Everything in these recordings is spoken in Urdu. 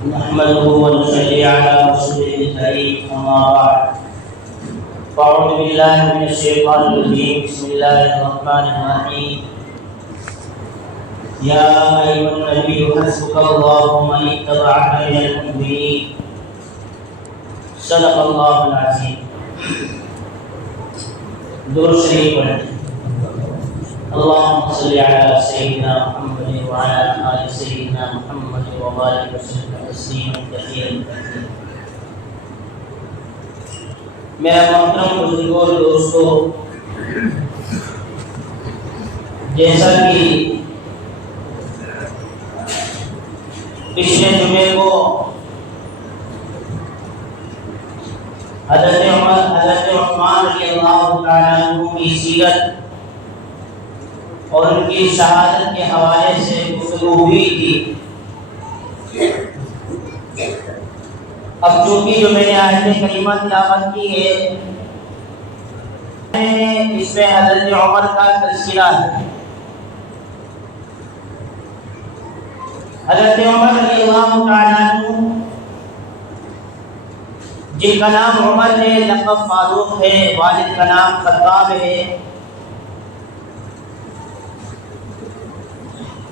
نحمده ونصلي على رسوله الكريم أما بعد فأعوذ بالله من الشيطان الرجيم بسم الله الرحمن الرحيم يا أيها النبي حسبك الله ومن اتبعك من المؤمنين صدق الله العظيم. درود شریف پڑھیں. اللهم صل على سيدنا محمد وعلى آل سيدنا محمد وبارك وسلم تسليما كثيرا. میرا محترم بزرگوں اور دوستو، جیسا کہ پچھلے جمعے کو حضرت عثمان رضی اللہ تعالیٰ عنہ کی سیرت اور ان کی شہادت کے حوالے سے گفتگو ہوئی تھی. اب چونکہ جو میں نے آیت کریمہ تلاوت کی ہے اس میں حضرت عمر کا تذکرہ ہے. حضرت عمر رضی اللہ تعالیٰ عنہ جن کا نام عمر ہے، لقب فاروق ہے، والد کا نام خطاب ہے.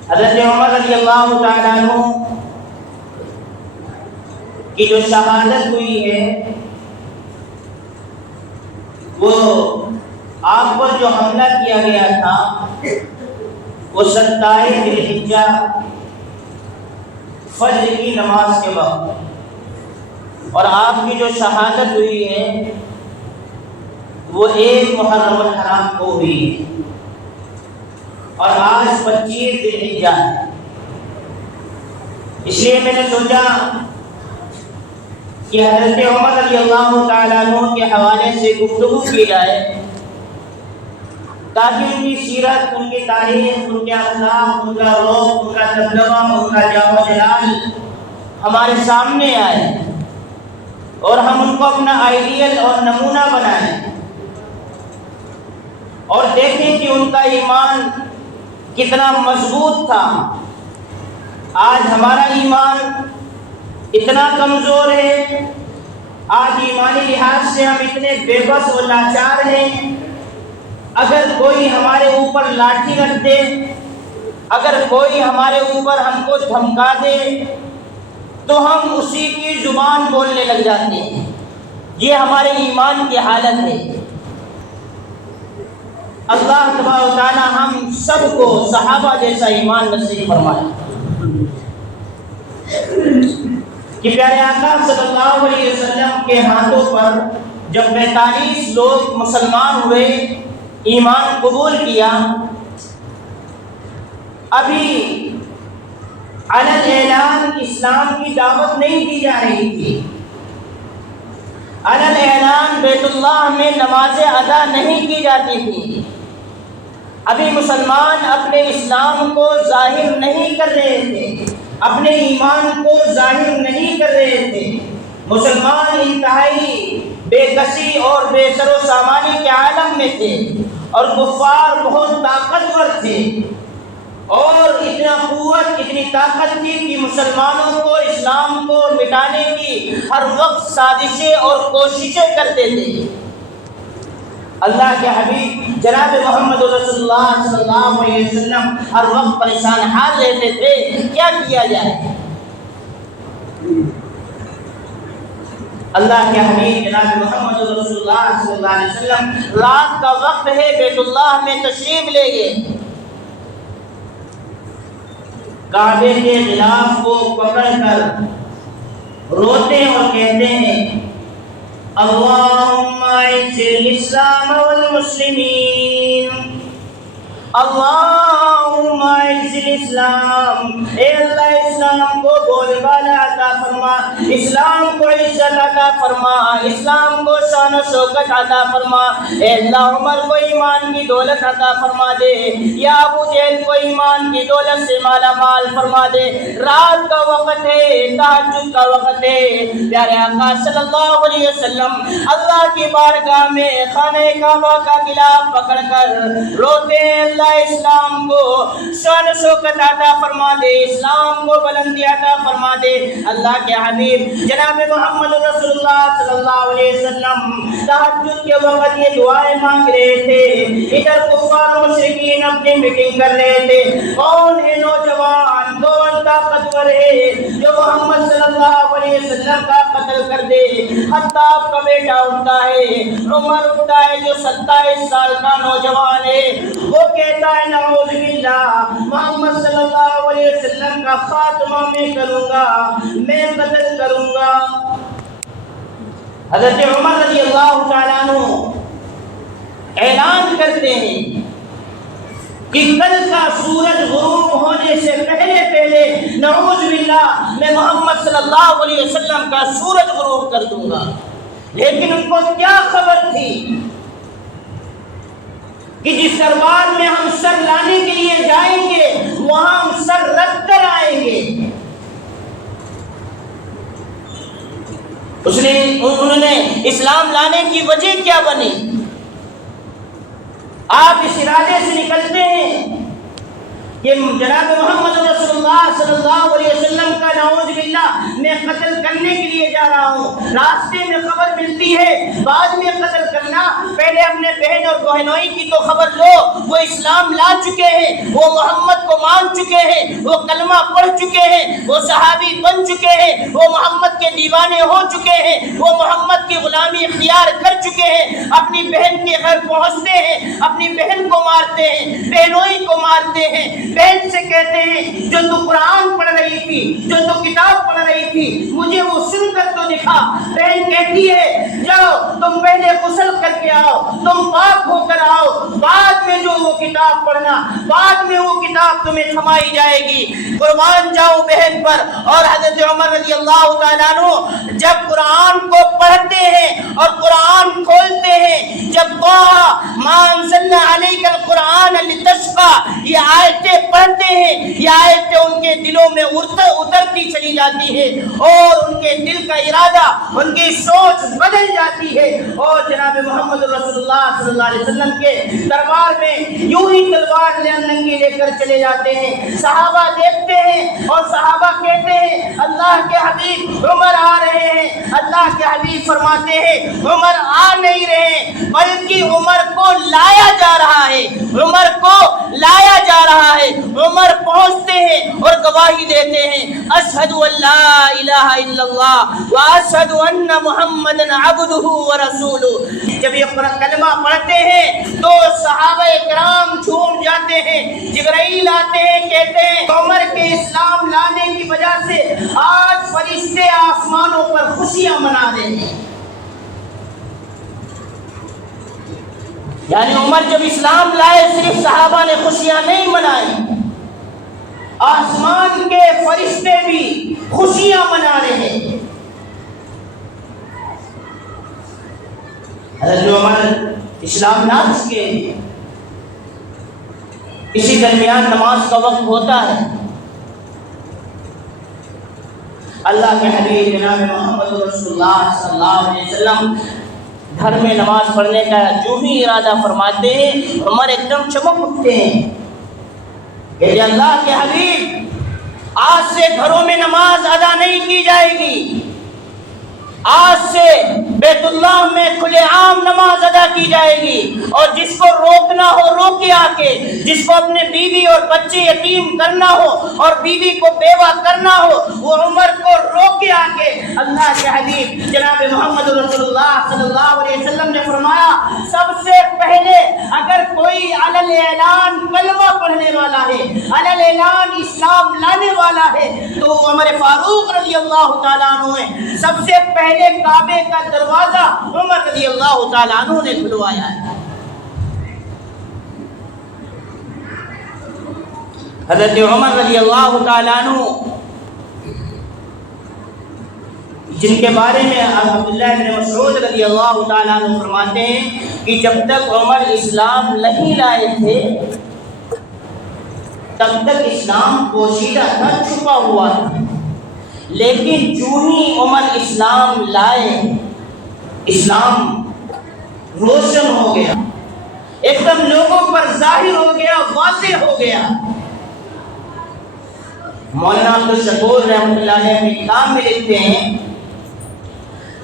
حضرت عمر رضی اللہ تعالیٰ عنہ کی جو شہادت ہوئی ہے وہ آپ پر جو حملہ کیا گیا تھا وہ 27 ذی الحجہ فجر کی نماز کے وقت، اور آپ کی جو شہادت ہوئی ہے وہ 1 محرم الحرام کو ہوئی ہے، اور آج 25 ذی الحجہ ہے. اس لیے میں نے سوچا کہ حضرت عمر رضی اللہ تعالیٰ عنہ کے حوالے سے گفتگو کی جائے تاکہ ان کی سیرت، ان کی تاریخ، ان کے اخلاق، ان کا روح، ان کا دبدبہ، ان کا جاه و جلال ہمارے سامنے آئے اور ہم ان کو اپنا آئیڈیل اور نمونہ بنائیں اور دیکھیں کہ ان کا ایمان کتنا مضبوط تھا. آج ہمارا ایمان اتنا کمزور ہے، آج ایمانی لحاظ سے ہم اتنے بے بس اور لاچار ہیں. اگر کوئی ہمارے اوپر لاٹھی رکھ دے، اگر کوئی ہمارے اوپر ہم کو دھمکا دے تو ہم اسی کی زبان بولنے لگ جاتے ہیں. یہ ہمارے ایمان کی حالت ہے. اللہ تبارک و تعالی ہم سب کو صحابہ جیسا ایمان نصیب فرمائے کہ پیارے آقا صلی اللہ علیہ وسلم کے ہاتھوں پر جب 45 لوگ مسلمان ہوئے، ایمان قبول کیا، ابھی علن اعلان اسلام کی دعوت نہیں دی جا رہی تھی. علن اعلان بیت اللہ میں نمازیں ادا نہیں کی جاتی تھی. ابھی مسلمان اپنے اسلام کو ظاہر نہیں کر رہے تھے، اپنے ایمان کو ظاہر نہیں کر رہے تھے. مسلمان انتہائی بے کسی اور بے سر و سامانی کے عالم میں تھے، اور کفار بہت طاقتور تھے، اور اتنا قوت، اتنی طاقت تھی کہ مسلمانوں کو، اسلام کو مٹانے کی ہر وقت سازشیں اور کوششیں کرتے تھے. اللہ کے حبیب جناب محمد رسول اللہ صلی اللہ علیہ وسلم ہر وقت پریشان حال رہتے تھے، کیا کیا جائے. اللہ کے حبیب جناب محمد رسول اللہ صلی اللہ علیہ وسلم رات کا وقت ہے، بیت اللہ میں تشریف لے گئے. کعبے کے غلاف کو پکڑ کر روتے اور کہتے ہیں اللہم اعز الاسلام والمسلمین، اللہم اعز الاسلام، اے اللہ اسلام کو بول بالا عطا فرما، اسلام کو عزت عطا فرما، اسلام کو شان و شوکت عطا فرما. اے اللہ عمر کو ایمان کی دولت عطا فرما دے، یا ابو جہل کو ایمان کی دولت سے مالا مال فرما دے. رات کا وقت ہے، تہجد کا وقت ہے. پیارے آقا صلی اللہ علیہ وسلم اللہ کی بارگاہ میں خانہ کعبہ کا غلاف پکڑ کر روتے ہیں، اللہ اسلام کو شان و شوکت عطا فرما دے، اسلام کو بلندی عطا فرما دے۔ اللہ کے حبیب جناب محمد رسول اللہ صلی اللہ علیہ وسلم تہجد کے وقت یہ دعائیں مانگ رہے تھے، ادھر کفار و مشرکین اپنی میٹنگ کر رہے تھے، کون ہے نوجوان، کون طاقتور ہے جو محمد صلی اللہ علیہ وسلم کا قتل کر دے۔ خطاب کا بیٹا اٹھتا ہے، عمر اٹھتا ہے جو 27 سال کا نوجوان ہے، وہ کہتا ہے نعوذ باللہ محمد صلی اللہ علیہ وسلم کا خاتمہ میں کروں گا، میں قتل کروں گا۔ حضرت عمر رضی اللہ تعالیٰ عنہ اعلان کرتے ہیں کہ کل کا سورج غروب ہونے سے پہلے نعوذ باللہ میں محمد صلی اللہ علیہ وسلم کا سورج غروب کر دوں گا۔ لیکن ان کو کیا خبر تھی کہ جس دربار میں ہم سر لانے کے لیے جائیں گے وہاں ہم سر رکھ کر آئیں گے۔ انہوں نے اسلام لانے کی وجہ کیا بنی؟ آپ اس ارادے سے نکلتے ہیں کہ جناب محمد رسول اللہ صلی اللہ علیہ وسلم کا نعوذ باللہ میں قتل کرنے کے لیے جا رہا ہوں، راستے میں خبر ملتی ہے بعد میں قتل کرنا، پہلے اپنے بہن اور بہنوئی کی تو خبر لو، وہ اسلام لا چکے ہیں، وہ محمد کو مان چکے ہیں، وہ کلمہ پڑھ چکے ہیں، وہ صحابی بن چکے ہیں، وہ محمد کے دیوانے ہو چکے ہیں، وہ محمد کی غلامی اختیار کر چکے ہیں، اپنی بہن کے گھر پہنچتے ہیں، اپنی بہن کو مارتے ہیں، بہنوئی کو مارتے ہیں، بہن سے کہتے ہیں جو تو قرآن پڑھ رہی تھی، جو تو کتاب پڑھ رہی تھی، مجھے وہ سن کر تو دکھا۔ بہن کہتی ہے جاؤ تم پہلے غسل کر کے آؤ، تم پاک ہو کر آؤ، بعد میں جو وہ کتاب پڑھنا، بعد میں وہ کتاب تمہیں تھمائی جائے گی۔ قربان جاؤ بہن پر۔ اور حضرت عمر رضی اللہ تعالیٰ عنہ جب قرآن کو پڑھتے ہیں اور قرآن کھولتے ہیں، جب ما انزلنا علیک القرآن لتشقى یہ آیتیں پڑھتے ہیں، یہ آیتیں ان کے دلوں میں اترتی چلی جاتی ہے اور ان کے دل کا ارادہ، ان کی سوچ بدل جاتی ہے اور جناب محمد رسول اللہ صلی اللہ علیہ وسلم کے دربار میں یوں ہی تلوار ننگی لے کر چلے جاتے ہیں۔ صحابہ دیکھتے ہیں اور صحابہ کہتے ہیں اللہ کے حبیب عمر آ رہے ہیں۔ اللہ کے حبیب فرماتے ہیں عمر آ نہیں رہے بلکہ عمر کو لایا جا رہا ہے، عمر کو لایا جا رہا ہے۔ عمر پہنچتے ہیں اور گواہی دیتے ہیں اشہد ان لا الہ الا اللہ واشہد ان محمدا عبدہ ورسولہ۔ جب یہ کلمہ پڑھتے ہیں تو صحابہ کرام جھوم جاتے ہیں، جبرائیل آتے ہیں، کہتے ہیں عمر کے اسلام لانے کی وجہ سے آج فرشتے آسمانوں پر خوشیاں منا رہے ہیں۔ یعنی عمر جب اسلام لائے صرف صحابہ نے خوشیاں نہیں منائی، آسمان کے فرشتے بھی خوشیاں منا رہے ہیں۔ حضرت عمر اسلام لا چکے ہیں، اسی درمیان نماز کا وقت ہوتا ہے۔ اللہ کے حبیب جناب محمد رسول اللہ صلی اللہ علیہ وسلم گھر میں نماز پڑھنے کا جو ہی ارادہ فرماتے ہیں عمر ایک دم چمک اٹھتے ہیں کہ اللہ کے حبیب آج سے گھروں میں نماز ادا نہیں کی جائے گی، آج سے بیت اللہ میں کھلے عام نماز ادا کی جائے گی، اور جس کو روکنا ہو روکے آ کے، جس کو اپنے بیوی اور بچے یتیم کرنا ہو اور بیوی کو بیوہ کرنا ہو وہ عمر کو روکے آ کے۔ اللہ کے حبیب جناب محمد رسول اللہ صلی اللہ علیہ وسلم نے فرمایا سب سے پہلے اگر کوئی علل اعلان کلمہ پڑھنے والا ہے، علل اعلان اسلام لانے والا ہے تو عمر فاروق رضی اللہ تعالیٰ عنہ ہے۔ سب سے پہلے کعبے کا دروازہ عمر رضی اللہ تعالیٰ عنہ نے کھلوایا ہے۔ حضرت عمر رضی اللہ تعالیٰ عنہ جن کے بارے میں عبداللہ بن مسعود رضی اللہ تعالیٰ عنہ فرماتے ہیں کہ جب تک عمر اسلام نہیں لائے تھے تب تک اسلام پوشیدہ تھا، چھپا ہوا تھا، لیکن جو ہی عمر اسلام لائے اسلام روشن ہو گیا، ایک دم لوگوں پر ظاہر ہو گیا، واضح ہو گیا۔ مولانا عبدالشکور رحمۃ اللہ علیہ اپنے کتاب میں لکھتے ہیں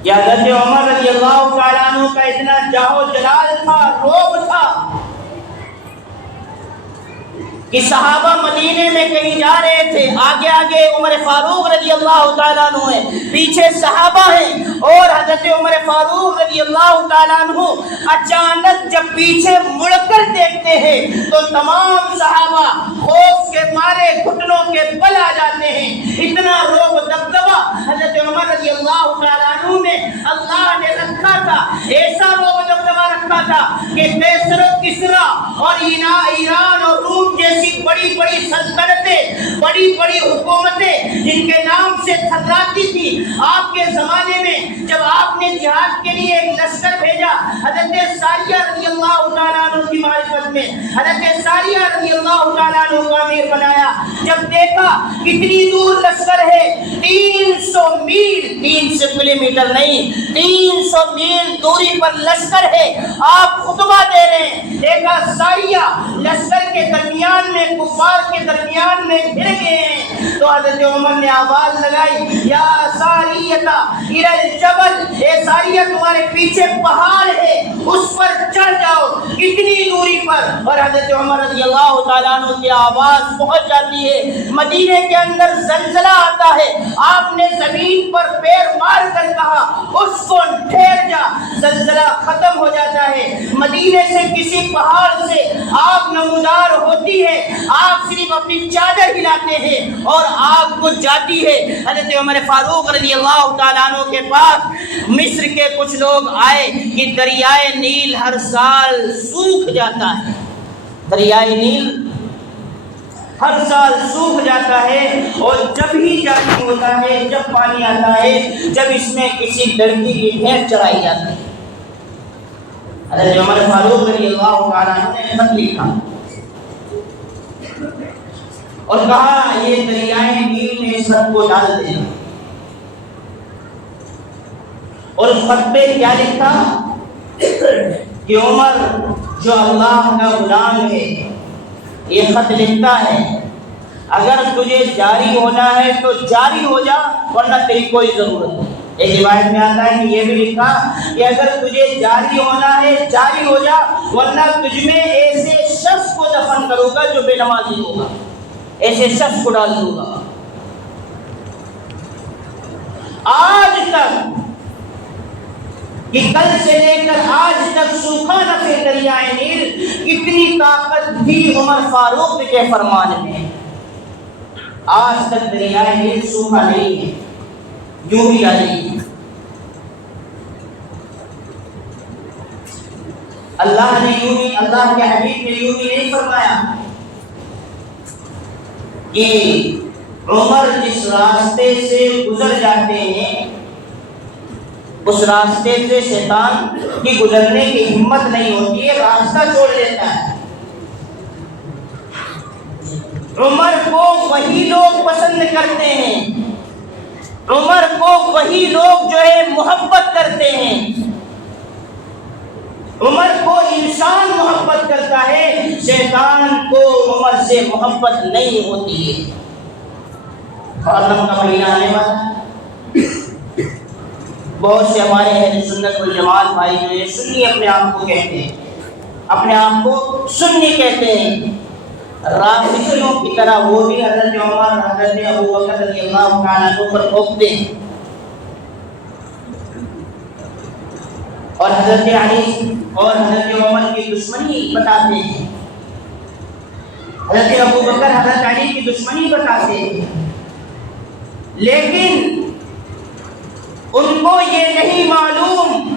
کہ حضرت عمر رضی اللہ تعالیٰ عنہ کا اتنا جاہ و جلال تھا، روب تھا کہ صحابہ مدینے میں کہیں جا رہے تھے، آگے آگے عمر فاروق رضی اللہ تعالیٰ عنہ ہے، پیچھے صحابہ ہیں، اور حضرت عمر فاروق رضی اللہ تعالیٰ عنہ اچانک جب پیچھے مڑ کر دیکھتے ہیں تو تمام صحابہ خوف کے مارے گھٹنوں کے بل آ جاتے ہیں۔ اتنا روب دبدبا حضرت عمر رضی اللہ تعالیٰ عنہ میں اللہ نے رکھا تھا، ایسا روب دبدبا رکھا تھا کہ کیسر و کسرا اور ایران اور روم جیسی بڑی بڑی سلطنتیں، بڑی بڑی حکومتیں جن کے نام سے تھراتی تھی، آپ کے زمانے میں جب آپ نے جہاد کے لیے ایک لشکر بھیجا، حضرت ساریہ رضی اللہ تعالیٰ عنہ کی معرفت میں حضرت ساریہ رضی اللہ تعالیٰ عنہ کو امیر بنایا، جب دیکھا کتنی دور لشکر ہے، 300 میل، 300 کلو میٹر نہیں، 300 میل دوری پر لشکر ہے، آپ خطبہ دے رہے ہیں، دیکھا ساریہ لشکر کے درمیان میں، کفار کے درمیان میں گر گئے ہیں، تو حضرت عمر نے آواز لگائی، یا ساریتا الی الجبل، اے ساریہ تمہارے پیچھے پہاڑ ہے، اس پر چڑھ جاؤ، کتنی دوری پر، اور حضرت عمر رضی اللہ تعالیٰ عنہ کی آواز پہنچ جاتی ہے، مدینے کے اندر زلزلہ آتا ہے، آپ نے زمین پر پیر مار کر کہا اس کو ٹھہر جا، زلزلہ ختم ہو جاتا ہے، مدینے سے کسی پہاڑ سے آگ نمودار ہوتی ہے، آپ صرف اپنی چادر ہلاتے ہیں اور آگ بجھ جاتی ہے۔ حضرت عمر فاروق رضی اللہ تعالیٰ عنہ کے پاس مصر کے کچھ لوگ آئے کہ دریائے نیل ہر سال سوکھ جاتا ہے، دریائے نیل ہر سال سوکھ جاتا ہے، اور جب ہی جاری ہوتا ہے، جب پانی آتا ہے، جب اس میں کسی لڑکی کی بھینس چرائی جاتی ہے۔ حضرت عمر فاروق رضی اللہ تعالیٰ عنہ نے خط لکھا اور کہا یہ دریائے نیل میں اس خط کو ڈال دینا، اور اس خط پہ کیا لکھا کہ عمر جو اللہ کا غلام ہے یہ خط لکھتا ہے، اگر تجھے جاری ہونا ہے تو جاری ہو جا، ورنہ تیری کوئی ضرورت نہیں۔ ایک روایت میں آتا ہے کہ یہ بھی لکھا کہ اگر تجھے جاری ہونا ہے جاری ہو جا، ورنہ تجھ میں ایسے شخص کو دفن کروں گا جو بے نمازی ہوگا، ایسے شخص کو ڈال دوں گا۔ آج تک کہ کل سے لے کر آج تک سوکھا نہ پھر دریائے نیل، اتنی طاقت تھی عمر فاروق کے فرمان میں، آج تک دریائے نیل سوکھا نہیں ہے، یوں ہی جاری ہے۔ اللہ نے یوں ہی، اللہ کے حبیب نے یوں ہی نہیں فرمایا کہ عمر جس راستے سے گزر جاتے ہیں اس راستے سے شیطان کی گزرنے کی ہمت نہیں ہوتی ہے، راستہ چھوڑ دیتا ہے۔ عمر کو وہی لوگ پسند کرتے ہیں، عمر کو وہی لوگ جو ہے محبت کرتے ہیں، عمر کو انسان محبت کرتا ہے، شیطان کو عمر سے محبت نہیں ہوتی ہے۔ محرم کا مہینہ آنے والا ہے، بہت سے ہمارے اہل سنت والجماعت بھائی جو ہیں سنی اپنے آپ کو کہتے ہیں، اپنے آپ کو سنی کہتے ہیں، رافضیوں کی طرح وہ بھی حضرت عمر، حضرت ابوبکر رضی اللہ تعالیٰ عنہ پر ٹھوکتے ہیں، اور حضرت علی اور حضرت عمر کی دشمنی بتاتے ہیں، حضرت ابوبکر حضرت علی کی دشمنی بتاتے ہیں، لیکن ان کو یہ نہیں معلوم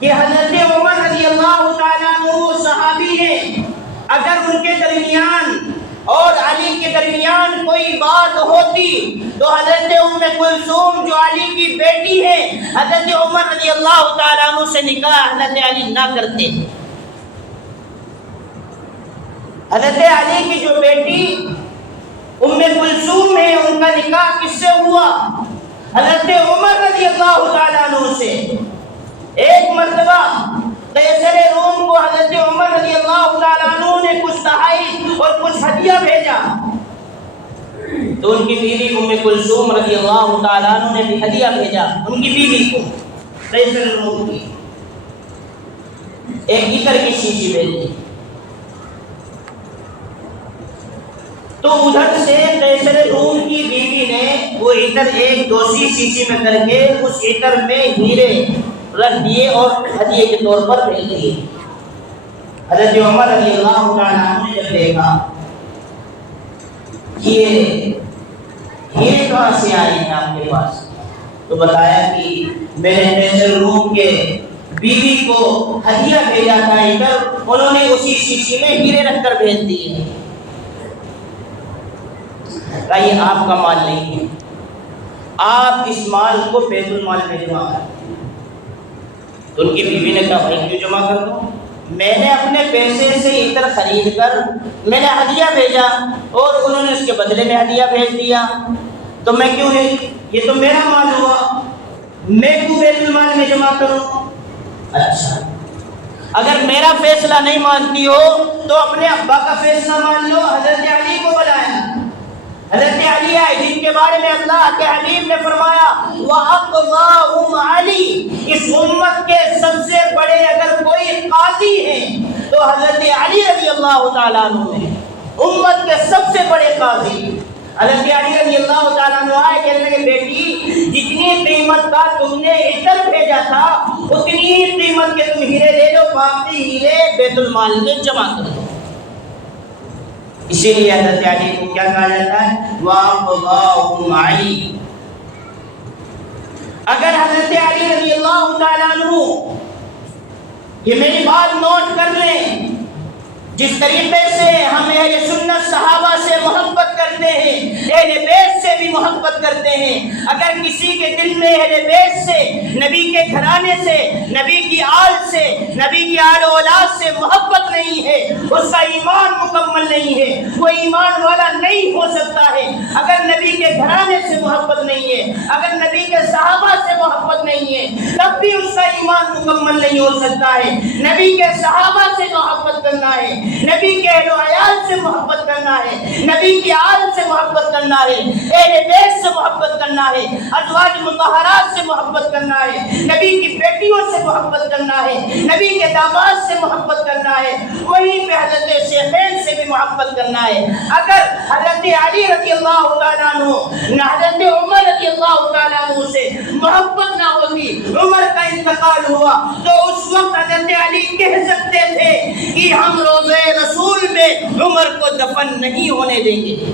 کہ حضرت عمر رضی اللہ تعالیٰ عنہ صحابی ہیں، اگر ان کے درمیان اور علی کے درمیان کوئی بات ہوتی تو حضرت ام کلثوم جو علی کی بیٹی ہے، حضرت عمر رضی اللہ تعالیٰ عنہ سے نکاح حضرت علی نہ کرتے۔ حضرت علی کی جو بیٹی ام کلثوم ہے، ان کا نکاح کس سے ہوا؟ حضرت عمر رضی اللہ تعالیٰ عنہ سے۔ ایک مرتبہ قیصر روم کو حضرت عمر رضی اللہ تعالیٰ عنہ نے کچھ تحائف اور کچھ ہدیہ بھیجا، تو ان کی بیوی ام کلثوم رضی اللہ تعالیٰ عنہ نے بھی ہدیہ بھیجا ان کی بیوی کو قیصر روم کی ایک عطر کی شیشی بھیجی. تو ادھر سے قیصر روم کی بیوی نے وہ عطر ایک دوسری شیشی میں کر کے اس عطر میں ہیرے رکھ دیے اور ہدیے کے طور پر بھیج دیے. حضرت عمر رضی اللہ تعالیٰ عنہ نے جب دیکھا یہ ہیرے کہاں سے آئے ہیں آپ کے پاس، تو بتایا کہ میں نے قیصر روم کے بیوی کو ہدیہ بھیجا تھا عطر، انہوں نے اسی شیشی میں ہیرے رکھ کر بھیج دیے. یہ آپ کا مال نہیں ہے، آپ اس مال کو بیت المال میں جمع کر دیں. تو ان کی بیوی نے کہا بھائی کیوں جمع کر دو، میں نے اپنے پیسے سے عطر خرید کر میں نے ہدیہ بھیجا اور انہوں نے اس کے بدلے میں ہدیہ بھیج دیا، تو میں کیوں ہے، یہ تو میرا مال ہوا، میں کیوں بیت المال میں جمع کروں. اچھا اگر میرا فیصلہ نہیں مانتی ہو تو اپنے ابا کا فیصلہ مان لو. حضرت علی کو بلایا، حضرت علی آئے جن کے بارے میں اللہ کے حبیب نے فرمایا وَأَقْضَاهُمْ عَلِي، اس امت کے سب سے بڑے اگر کوئی قاضی ہیں تو حضرت علی رضی اللہ تعالیٰ عنہ ہیں، امت کے سب سے بڑے قاضی. حضرت علی رضی اللہ تعالیٰ عنہ آئے کہنے لگے بیٹی جتنی قیمت کا تم نے عطر بھیجا تھا اتنی ہی قیمت کے تم ہیرے لے لو، باقی ہیرے بیت المال میں جمع کر دو. اسی لیے حضرت علی کو کیا کہا جاتا ہے وَأَقْضَاهُمْ عَلِي. اگر حضرت علی رضی اللہ تعالیٰ عنہ، یہ میری بات نوٹ کر لیں، جس طریقے سے ہم اہل سنت صحابہ سے محبت کرتے ہیں، اہل بیت سے بھی محبت کرتے ہیں، اگر کسی کے دل میں اہل بیت سے، نبی کے گھرانے سے، نبی کی آل سے، نبی کی آل و اولاد سے محبت نہیں ہے، اس کا ایمان مکمل نہیں ہے، وہ ایمان والا نہیں ہو سکتا ہے. اگر نبی کے گھرانے سے محبت نہیں ہے، اگر نبی کے صحابہ سے محبت نہیں ہے، تب بھی اس کا ایمان مکمل نہیں ہو سکتا ہے. نبی کے صحابہ سے محبت کرنا ہے، نبی کے اہل و عیال سے محبت کرنا ہے، نبی کی آل سے محبت کرنا ہے، اہل بیت سے محبت کرنا ہے، ازواج مطہرات سے محبت کرنا ہے، نبی کی بیٹیوں سے محبت کرنا ہے، نبی کے داماد سے محبت کرنا ہے، وہیں پہ حضرت شیخین سے بھی محبت کرنا ہے. اگر حضرت علی رضی اللہ تعالیٰ عنہ نہ حضرت عمر رضی اللہ تعالیٰ عنہ سے محبت نہ ہوتی، عمر کا انتقال ہوا تو اس وقت حضرت علی کہہ سکتے تھے کہ ہم روضہ رسول میں عمر کو دفن نہیں ہونے دیں گے.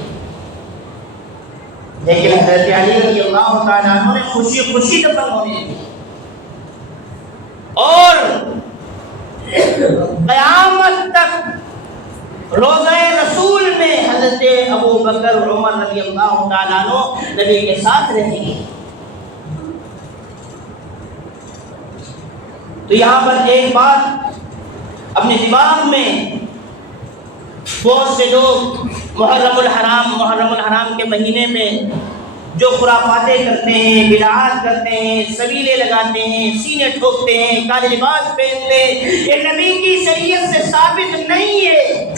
لیکن حضرت علی رضی اللہ تعالیٰ عنہ نے خوشی خوشی دفن ہونے دی اور قیامت تک روضہ رسول میں حضرت ابو بکر عمر رضی اللہ تعالیٰ عنہ نبی کے ساتھ رہیں گے. تو یہاں پر ایک بات اپنے دماغ میں، بہت سے لوگ محرم الحرام کے مہینے میں جو خرافاتیں کرتے ہیں، بدعات کرتے ہیں، سبیلے لگاتے ہیں، سینے ٹھوکتے ہیں، کالے لباس پہنتے ہیں، یہ نبی کی شریعت سے ثابت نہیں ہے،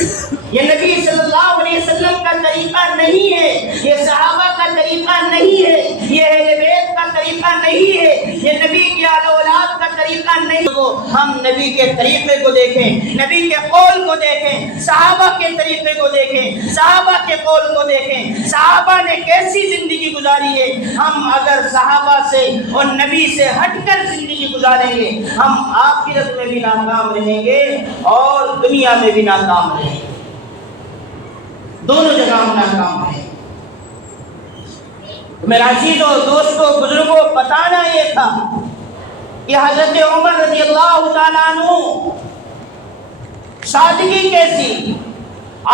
یہ نبی صلی اللہ علیہ وسلم کا طریقہ نہیں ہے، یہ صحابہ کا طریقہ نہیں ہے، یہ اہل بیت کا طریقہ نہیں ہے، یہ نبی کی آل و اولاد کا طریقہ نہیں. ہم نبی کے طریقے کو دیکھیں، نبی کے قول کو دیکھیں، صحابہ کے طریقے کو دیکھیں، صحابہ کے قول کو دیکھیں، صحابہ نے کیسی زندگی گزاری ہے. ہم اگر صحابہ سے اور نبی سے ہٹ کر زندگی گزاریں گے ہم آخرت میں بھی ناکام رہیں گے اور دنیا میں بھی ناکام رہیں گے، دونوں جگہ ہم ناکام رہیں گے. میرا عزیزوں، دوستوں، بزرگوں، بتانا یہ تھا کہ حضرت عمر رضی اللہ تعالیٰ عنہ سادگی کیسی.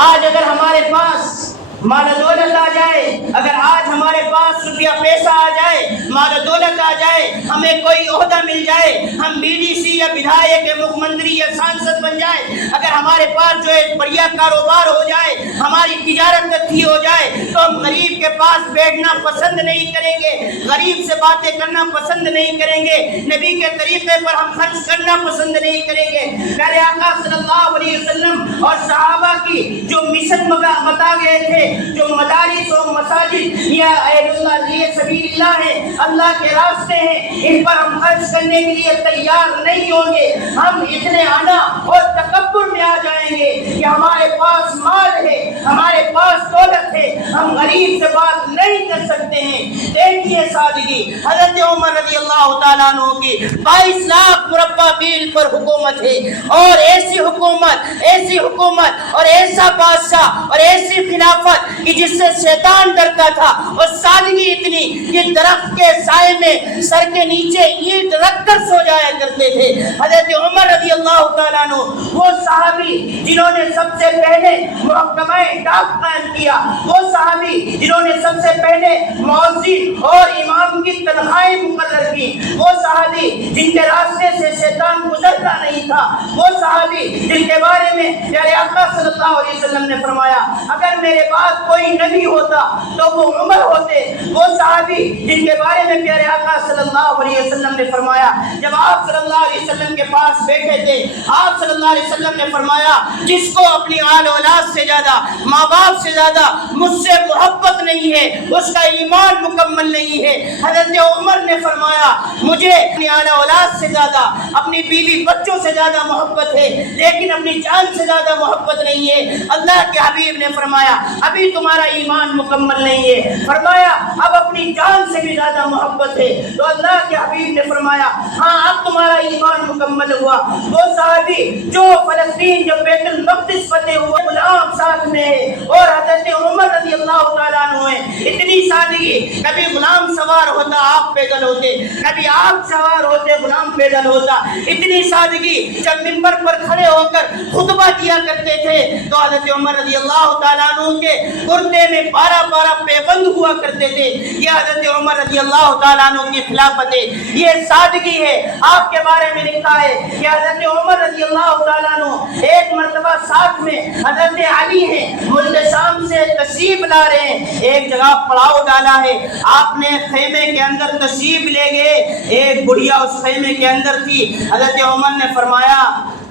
آج اگر ہمارے پاس مال دولت آ جائے، اگر آج ہمارے پاس روپیہ پیسہ آ جائے، مال و دولت آ جائے، ہمیں کوئی عہدہ مل جائے، ہم BDC یا ودھایک یا مکھ منتری یا سانسد بن جائے، اگر ہمارے پاس جو ہے بڑھیا کاروبار ہو جائے، ہماری تجارت اچھی ہو جائے، تو ہم غریب کے پاس بیٹھنا پسند نہیں کریں گے، غریب سے باتیں کرنا پسند نہیں کریں گے، نبی کے طریقے پر ہم خرچ کرنا پسند نہیں کریں گے۔ پیارے آقا صلی اللہ علیہ وسلم اور صحابہ کی جو مشن بتا گئے تھے، جو مدارس و مساجد یا اہل اللہ یہ سبیل اللہ ہے، اللہ کے راستے ہیں، ان پر ہم خرچ کرنے کے لیے تیار نہیں ہوں گے۔ ہم اتنے آنا اور تکبر میں آ جائیں گے کہ ہمارے پاس مال ہے، ہمارے پاس دولت ہے، ہم غریب سے بات نہیں کر سکتے ہیں۔ دیکھیے سادگی، حضرت عمر رضی اللہ تعالیٰ عنہ کی 22 لاکھ مربع میل پر حکومت ہے، اور ایسی حکومت اور ایسا بادشاہ اور ایسی خلافت کہ جس سے شیطان ڈرتا تھا، اور سادگی اتنی کہ درخت کے سائے میں سر کے نیچے اینٹ رکھ کر سو جایا کرتے تھے۔ حضرت عمر رضی اللہ تعالیٰ عنہ وہ صحابی جنہوں نے سب سے پہلے محکمہ ڈاک قائم کیا، وہ صحابی جنہوں نے سب سے پہلے مؤذن اور امام کی تنخواہیں مقرر کی، وہ صحابی جن کے راستے سے شیطان گزرتا نہیں تھا، وہ صحابی جن کے بارے میں پیارے آقا صلی اللہ علیہ وسلم نے فرمایا اگر میرے بعد کوئی نبی ہوتا تو وہ عمر ہوتے، وہ صحابی جن کے بارے میں پیارے آقا صلی اللہ علیہ وسلم نے فرمایا جب آپ صلی اللہ علیہ وسلم کے پاس بیٹھے تھے، آپ صلی اللہ علیہ وسلم نے فرمایا جس کو اپنی آل اولاد سے زیادہ، ماں باپ سے زیادہ مجھ سے محبت نہیں ہے، اس کا ایمان مکمل نہیں ہے۔ حضرت عمر نے فرمایا مجھے اپنی آل اولاد سے زیادہ، اپنی بیوی بچوں سے زیادہ محبت ہے، لیکن اپنی جان سے زیادہ محبت نہیں ہے۔ اللہ کے حبیب نے فرمایا ابھی تمہارا ایمان مکمل نہیں ہے، فرمایا اب اپنی جان سے بھی زیادہ محبت ہے، تو اللہ کے حبیب نے فرمایا ہاں اب تمہارا ایمان مکمل ہوا۔ وہ صحابی جو فلسطین جب بیت المقدس فتح ہوا غلام ساتھ میں ہے، اور حضرت عمر رضی اللہ تعالیٰ عنہ ہے، اتنی سادگی، کبھی غلام سوار ہوتا آپ پیدل ہوتے، کبھی آپ سوار ہوتے غلام پیدل ہوتا، اتنی سادگی جب منبر پر کھڑے ہو کر خطبہ دیا کرتے تھے تو حضرت عمر رضی اللہ تعالیٰ عنہ کے کرتے میں 12 پیبند ہوا کرتے تھے۔ یہ حضرت عمر رضی اللہ تعالیٰ عنہ کی خلافت ہے، یہ سادگی ہے۔ آپ کے بارے میں لکھا ہے کہ حضرت عمر رضی اللہ تعالیٰ عنہ ایک مرتبہ ساتھ میں حضرت علی ہیں، ملک شام سے تشریف لا رہے ہیں، ایک جگہ پڑاؤ ڈالا ہے، آپ نے خیمے کے اندر تشریف لے گئے، ایک بڑھیا اس خیمے کے اندر تھی، حضرت عمر نے فرمایا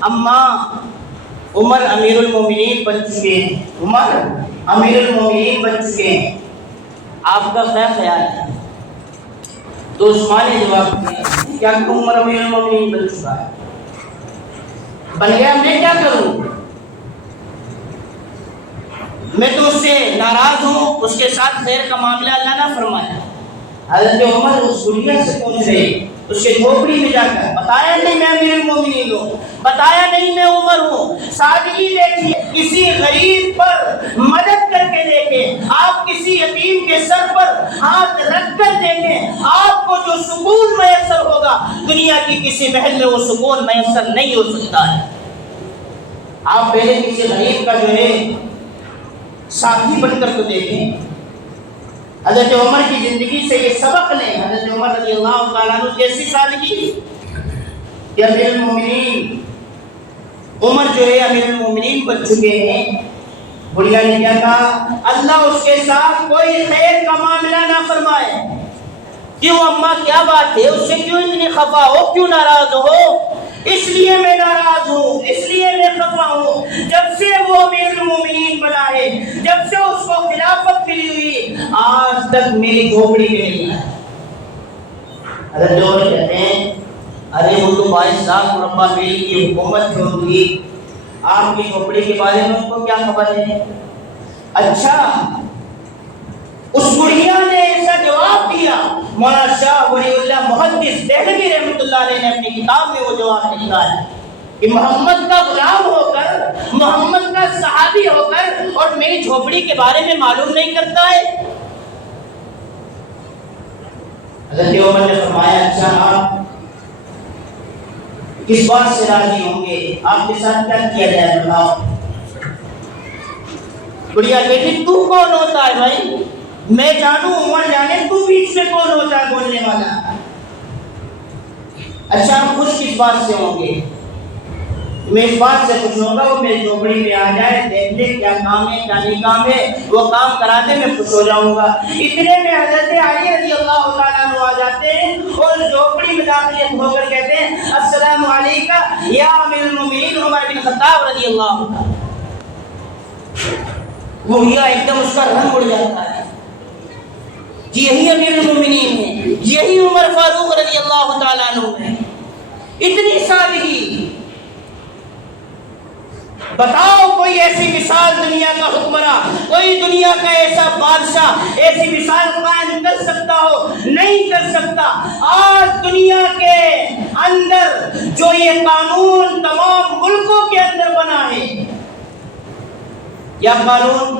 اماں عمر امیر المومنین بن چکے ہیں، عمر امیر المومنین بن چکے ہیں، آپ کا کیا خیال ہے؟ تو عثمان نے جواب دیا کیا عمر امیر المومنین بن چکا ہے، بن گیا، میں کیا کروں، میں تو اس سے ناراض ہوں، اس کے ساتھ خیر کا معاملہ اللہ نہ فرمایا۔ حضرت عمر اس گڑیا سے پوچھ رہے، اس کے جھوپڑی میں جا کر بتایا نہیں میں امیر المومنین ہوں، بتایا نہیں میں عمر ہوں۔ سادگی دیکھیے، کسی غریب پر مدد کر کے دیکھیں، آپ کسی یتیم کے سر پر ہاتھ رکھ کر دیکھیں، آپ کو جو سکون میسر ہوگا دنیا کی کسی محل میں وہ سکون میسر نہیں ہو سکتا ہے۔ آپ پہلے کسی غریب کا جو ہے ساتھی بن کر تو دیکھیں۔ حضرت عمر کی زندگی سے یہ سبق لیں، حضرت عمر رضی اللہ تعالیٰ عنہ جیسی سادگی کہ امیر المومنین عمر جو ہے امیر المومنین بن چکے ہیں۔ بڑھیا نے کیا کہا اللہ اس کے ساتھ کوئی خیر کا معاملہ نہ فرمائے۔ کیوں اماں کیا بات ہے، اس سے کیوں اتنی خفا ہو، کیوں ناراض ہو؟ اس لیے میں ناراض ہوں، اس لیے میں خفا ہوں، جب سے وہ امیر المومنین بنا ہے، جب سے اس کو خلافت ملی ہوئی، آج تک میری جھوپڑی میں نہیں ہے۔ حضرت عمر کہتے ہیں ارے وہ تو 22 لاکھ مربع میل کی حکومت ہوگی، آپ کی جھوپڑی کے بارے میں ان کو کیا خبر ہے؟ اچھا اس بڑھیا نے ایسا جواب دیا، مولانا شاہ ولی اللہ محدث دہلوی رحمۃ اللہ علیہ نے اپنی کتاب میں وہ جواب لکھا ہے کہ محمد کا غلام ہو کر، محمد کا صحابی ہو کر، اور میری جھوپڑی کے بارے میں معلوم نہیں کرتا ہے۔ حضرت عمر نے فرمایا اچھا آپ کس بات سے راضی ہوں گے، آپ کے ساتھ کیا کیا جائے بتاؤ۔ بڑھیا بیٹی تو کون ہوتا ہے بھائی، میں جانوں عمر جانے تو بیچ میں کون ہوتا ہے بولنے والا؟ اچھا ہم خوش کس بات سے ہوں گے؟ میں اس بات سے خوش ہوگا وہ میری جھوپڑی میں آ جائے، دیکھ لے کیا کام ہے کیا نہیں کام ہے، وہ کام کرا دے، میں خوش ہو جاؤں گا۔ اتنے میں حضرت علی رضی اللہ تعالیٰ عنہ آ جاتے ہیں اور جھوپڑی میں داخل ہو کر کہتے ہیں السلام علیکم یا امیر المومنین عمر بن خطاب رضی اللہ عنہ۔ وہ ایک دم اس کا رنگ اڑ جاتا ہے، یہی امیر المومنین ہے، یہی عمر فاروق رضی اللہ تعالیٰ عنہ ہے۔ اتنی سادگی، بتاؤ کوئی ایسی مثال دنیا کا حکمراں، کوئی دنیا کا ایسا بادشاہ ایسی مثال قائم کر سکتا ہو؟ نہیں کر سکتا۔ آج دنیا کے اندر جو یہ قانون تمام ملکوں کے اندر بنا ہے، یا قانون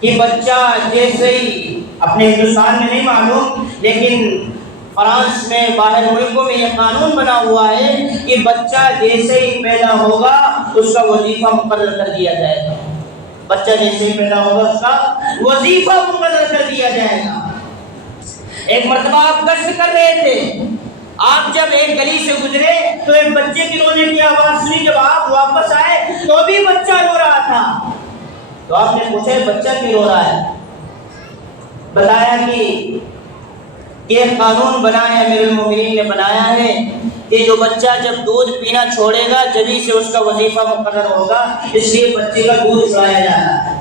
کہ بچہ جیسے ہی، اپنے ہندوستان میں نہیں معلوم لیکن فرانس میں باہر ملکوں میں یہ قانون بنا ہوا ہے کہ بچہ جیسے ہی پیدا ہوگا اس کا وظیفہ مقرر کر دیا جائے گا۔ بچہ جیسے ہی پیدا ہوگا اس کا وظیفہ مقرر کر دیا جائے گا۔ ایک مرتبہ آپ گشت کر رہے تھے، آپ جب ایک گلی سے گزرے تو ایک بچے کی رونے کی آواز سنی، جب آپ واپس آئے تو بھی بچہ رو رہا تھا، تو آپ نے پوچھا بچہ کیوں رو رہا ہے؟ بتایا کہ یہ قانون بنایا امیر المومنین نے بنایا ہے کہ جو بچہ جب دودھ پینا چھوڑے گا جبھی سے اس کا وظیفہ مقرر ہوگا، اس لیے بچے کا دودھ چھڑایا جا رہا ہے۔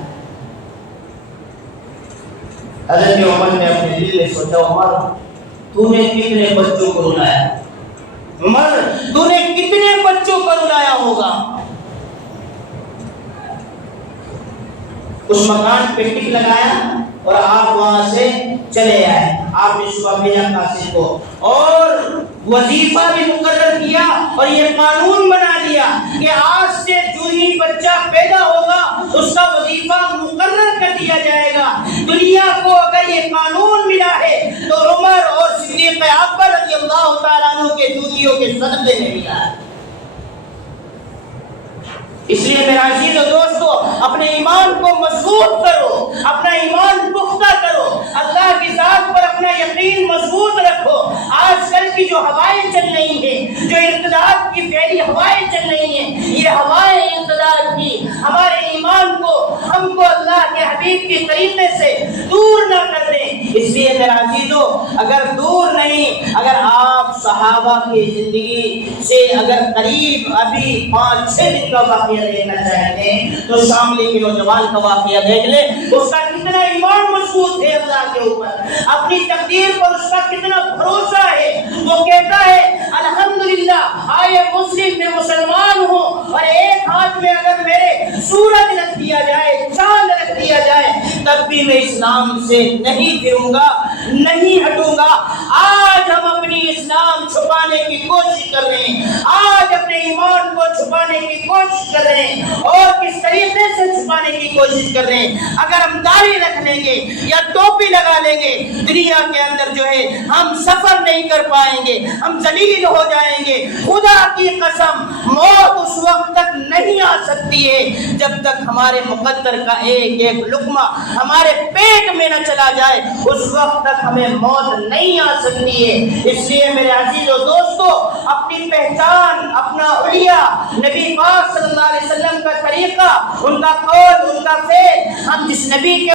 حضرت عمر نے اپنے دل میں سوچا عمر تو نے کتنے بچوں کو رلایا، عمر تو نے کتنے بچوں کو رلایا ہوگا۔ اس مکان پہ ٹک لگایا اور آپ وہاں سے چلے آئے۔ آپ نے صبح بھیجا قاصد کو اور وظیفہ بھی مقرر کیا اور یہ قانون بنا دیا کہ آج سے جو ہی بچہ پیدا ہوگا اس کا وظیفہ مقرر کر دیا جائے گا۔ دنیا کو اگر یہ قانون ملا ہے تو عمر اور صدیق اکبر رضی اللہ تعالیٰ عنہ کے جوتیوں کے صدقے میں ملا ہے۔ اس لیے میرا عزیز و دوستو، اپنے ایمان کو مضبوط کرو، اپنا ایمان پختہ کرو، اللہ کی ذات پر اپنا یقین مضبوط رکھو۔ آج کل کی جو ہوائیں چل رہی ہیں، جو ارتداد کی پھیلی ہوائیں چل رہی ہیں، یہ ہوائیں ارتداد کی ہمارے ایمان کو، ہم کو اللہ کے حبیب کے طریقے سے دور نہ کر دیں۔ اس لیے میرا عزیزو، اگر دور نہیں، اگر آپ صحابہ کی زندگی سے اگر قریب ابھی 5-6 دن کا واقعہ دیکھنا چاہتے ہیں تو شاملی کے نوجوان کا واقعہ دیکھ لے، اس کا کتنا ایمان مضبوط ہے اللہ کے اوپر، اپنی تقدیر پر اس کا کتنا بھروسہ ہے۔ وہ کہتا ہے الحمدللہ آئے مسلم میں مسلمان ہوں، اور ایک ہاتھ میں اگر میرے سورج رکھ دیا جائے، چاند رکھ دیا جائے، تب بھی میں اسلام سے نہیں پھروں گا، نہیں ہٹوں گا۔ آج ہم اپنی اسلام چھپانے کی کوشش کر رہے ہیں، آج اپنے ایمان کو چھپانے کی کوشش کر رہے ہیں، اور کس طریقے سے چھپانے کی کوشش کر رہے ہیں۔ اگر ہم داڑھی رکھ لیں گے یا ٹوپی لگا لیں گے، دنیا کے اندر جو ہے ہم سفر نہیں کر پائیں گے، ہم ذلیل ہو جائیں گے۔ خدا کی قسم، موت اس وقت تک نہیں آ سکتی ہے جب تک ہمارے مقدر کا ایک ایک لقمہ ہمارے پیٹ میں نہ چلا جائے، اس وقت تک ہمیں موت نہیں آ سکتی ہے۔ اس لیے میرے عزیز و دوستو، اپنی پہچان، اپنا حلیہ، نبی پاک صلی اللہ علیہ وسلم کا طریقہ، ان کا قول، ان کا فعل، ہم جس نبی کے